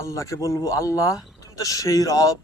আল্লাহকে বলবো, আল্লাহ তুমি তো সেই রব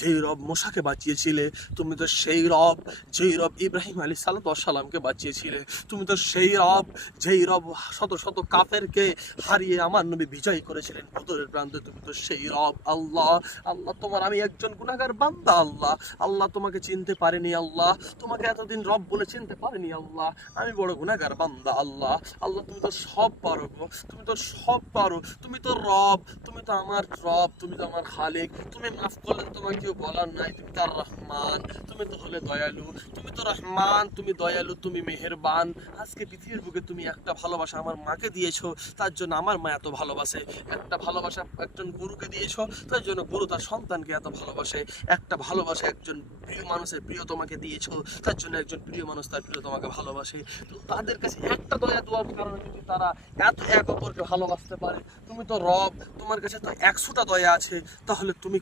যেই রব মোসাকে বাঁচিয়েছিলে, তুমি তো সেই রব যেই রব ইব্রাহিম আলী সালামকে বাঁচিয়েছিলে, তুমি তো সেই রব যেই রব শত শত কাফেরকে হারিয়ে আমার নবী বিজয় করেছিলেন বদরের প্রান্তে, তুমি তো সেই রব। আল্লাহ, আল্লাহ তোমার আমি একজন গুনাহগার বান্দা। আল্লাহ, আল্লাহ তোমাকে চিনতে পারিনি। আল্লাহ, তোমাকে এতদিন রব বলে চিনতে পারিনি। আল্লাহ, আমি বড় গুনাহগার বান্দা। আল্লাহ, আল্লাহ তুমি তো সব পারো গো, তুমি তো সব পারো, তুমি তো রব, তুমি তো আমার রব, তুমি তো আমার খালিক, তুমি মাফ করলে তো তোমার কেউ বলার নাই। তুমি তো আর রহমান, তুমি তো হলে দয়ালু, তুমি তো রহমান, তুমি দয়ালু, তুমি মেহেরবান। আজকে পৃথিবীর বুকে তুমি একটা ভালোবাসা আমার মাকে দিয়েছো, তার জন্য আমার মা এত ভালোবাসে। একটা ভালোবাসা একজন গুরুকে দিয়েছো, তার জন্য গুরু তার সন্তানকে এত ভালোবাসে। একটা ভালোবাসা একজন প্রিয় মানুষের প্রিয় তোমাকে দিয়েছো, তার জন্য একজন প্রিয় মানুষ তার প্রিয় তোমাকে ভালোবাসে। তো তাদের কাছে একটা দয়া দেওয়ার কারণে যদি তারা এত এক অপরকে ভালোবাসতে পারে, তুমি তো রব, তোমার কাছে তো 100টা দয়া আছে, তাহলে তুমি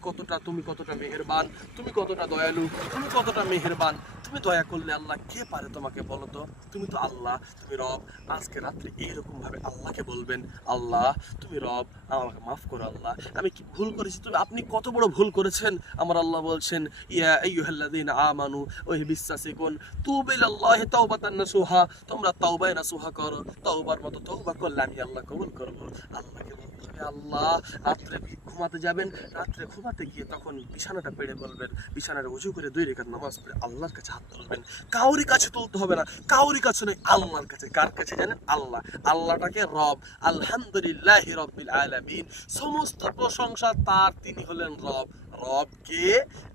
কতটা মেহেরবান, তুমি কতটা দয়ালু, তুমি কতটা মেহেরবান। তুমি দয়া করলে আল্লাহ কে পারে তোমাকে বলো তো? তুমি তো আল্লাহ, তুমি রব। আজকে রাত্রে এইরকম ভাবে আল্লাহকে বলবেন, আল্লাহ তুমি রব, আমাকে মাফ করো। আল্লাহ, আমি কি ভুল করেছি? তুমি আপনি কত বড় ভুল করেছেন। আমার আল্লাহ বলছেন, ইয়া আইয়ুহাল্লাযীনা আমানু, ওহে বিশ্বাসীগণ, তুবু ইলাল্লাহি তাওবাতান নাসুহা, তোমরা তাওবায়ে নাসুহা করো, তওবার মতো তওবা করলে আমি আল্লাহ কবুল করব। আল্লাহকে বলতে হবে, আল্লাহ রাত্রে ঘুমাতে যাবেন, রাত্রে ঘুমাতে গিয়ে তখন বিছানাটা পেড়ে বলবেন, বিছানাটা উঁচু করে 2 রাকাত নামাজ পড়ে আল্লাহর কাছে হাত তুলবেন। কাউরি কাছে তুলতে হবে না, কাউরি কাছে নয়, আল্লাহর কাছে। কার কাছে জানেন? আল্লাহ। আল্লাহটাকে রব, আলহামদুলিল্লাহি রাব্বিল আলামিন, সমস্ত প্রশংসা তার, তিনি হলেন রব। রবকে,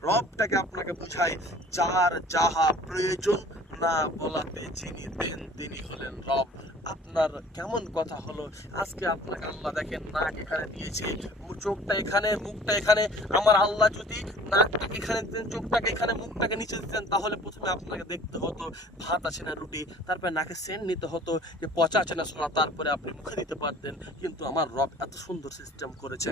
রবটাকে আপনাকে বুঝাই, যার যাহা প্রয়োজন না বলাতে যিনি দেন তিনি হলেন রব। আপনার কেমন কথা হলো? আজকে আপনাকে আল্লাহ দেখেন নাক এখানে দিয়েছে, চোখটা এখানে, মুখটা এখানে। আমার আল্লাহ যদি নাকটাকে এখানে দিতেন, চোখটাকে এখানে, মুখটাকে নিচে দিতেন, তাহলে প্রথমে আপনাকে দেখতে হতো ভাত আছে না রুটি, তারপরে নাকে সেন্ট নিতে হতো যে পচা আছে না সোনা, তারপরে আপনি মুখে দিতে পারতেন। কিন্তু আমার রব এত সুন্দর সিস্টেম করেছে,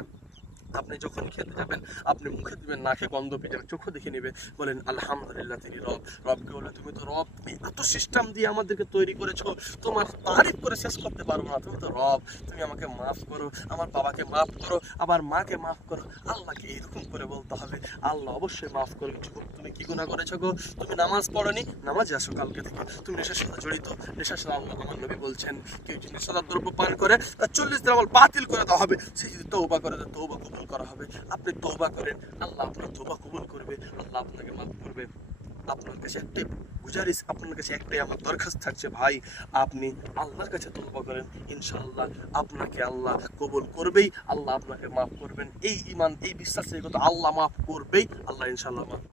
আপনি যখন খেতে যাবেন আপনি মুখে দিবেন, নাকে গন্ধ পেয়ে যাবেন, চোখে দেখে নেবে, বলেন আলহামদুলিল্লাহ তিনি রব। রবকে বলে, তুমি তো রব, তুমি এত সিস্টেম দিয়ে আমাদেরকে তৈরি করেছো, তোমার তারিফ করে শেষ করতে পারবো না। তুমি তো রব, তুমি আমাকে মাফ করো, আমার বাবাকে মাফ করো, আমার মাকে মাফ করো। আল্লাহকে এইরকম করে বলতে হবে। আল্লাহ অবশ্যই মাফ করবে। যুবক, তুমি কি গুনাহ করেছো গো? তুমি নামাজ পড়োনি, নামাজে আসো কালকে থেকে। তুমি নেশার সাথে জড়িত, নেশার সাথে আল্লাহ, আমার নবী বলছেন, কেউ যদি নেশাদার দ্রব্য পান করে তার 40 দিন আমল বাতিল করে দেওয়া হবে। সে যদি তওবা করে, তওবা কবুল করা হবে। আপনি তওবা করেন, আল্লাহ আপনার তওবা কবুল করবে, আল্লাহ আপনাকে মাফ করবে। আপনার কাছে একটাই গুজারিশ, আপনার কাছে একটাই আমার দরখাস্ত থাকছে, ভাই আপনি আল্লাহর কাছে তওবা করেন, ইনশাআল্লাহ আপনাকে আল্লাহ কবুল করবেই, আল্লাহ আপনাকে মাফ করবেন। এই ঈমান, এই বিশ্বাসের কথা, আল্লাহ মাফ করবেই, আল্লাহ ইনশাআল্লাহ মাফ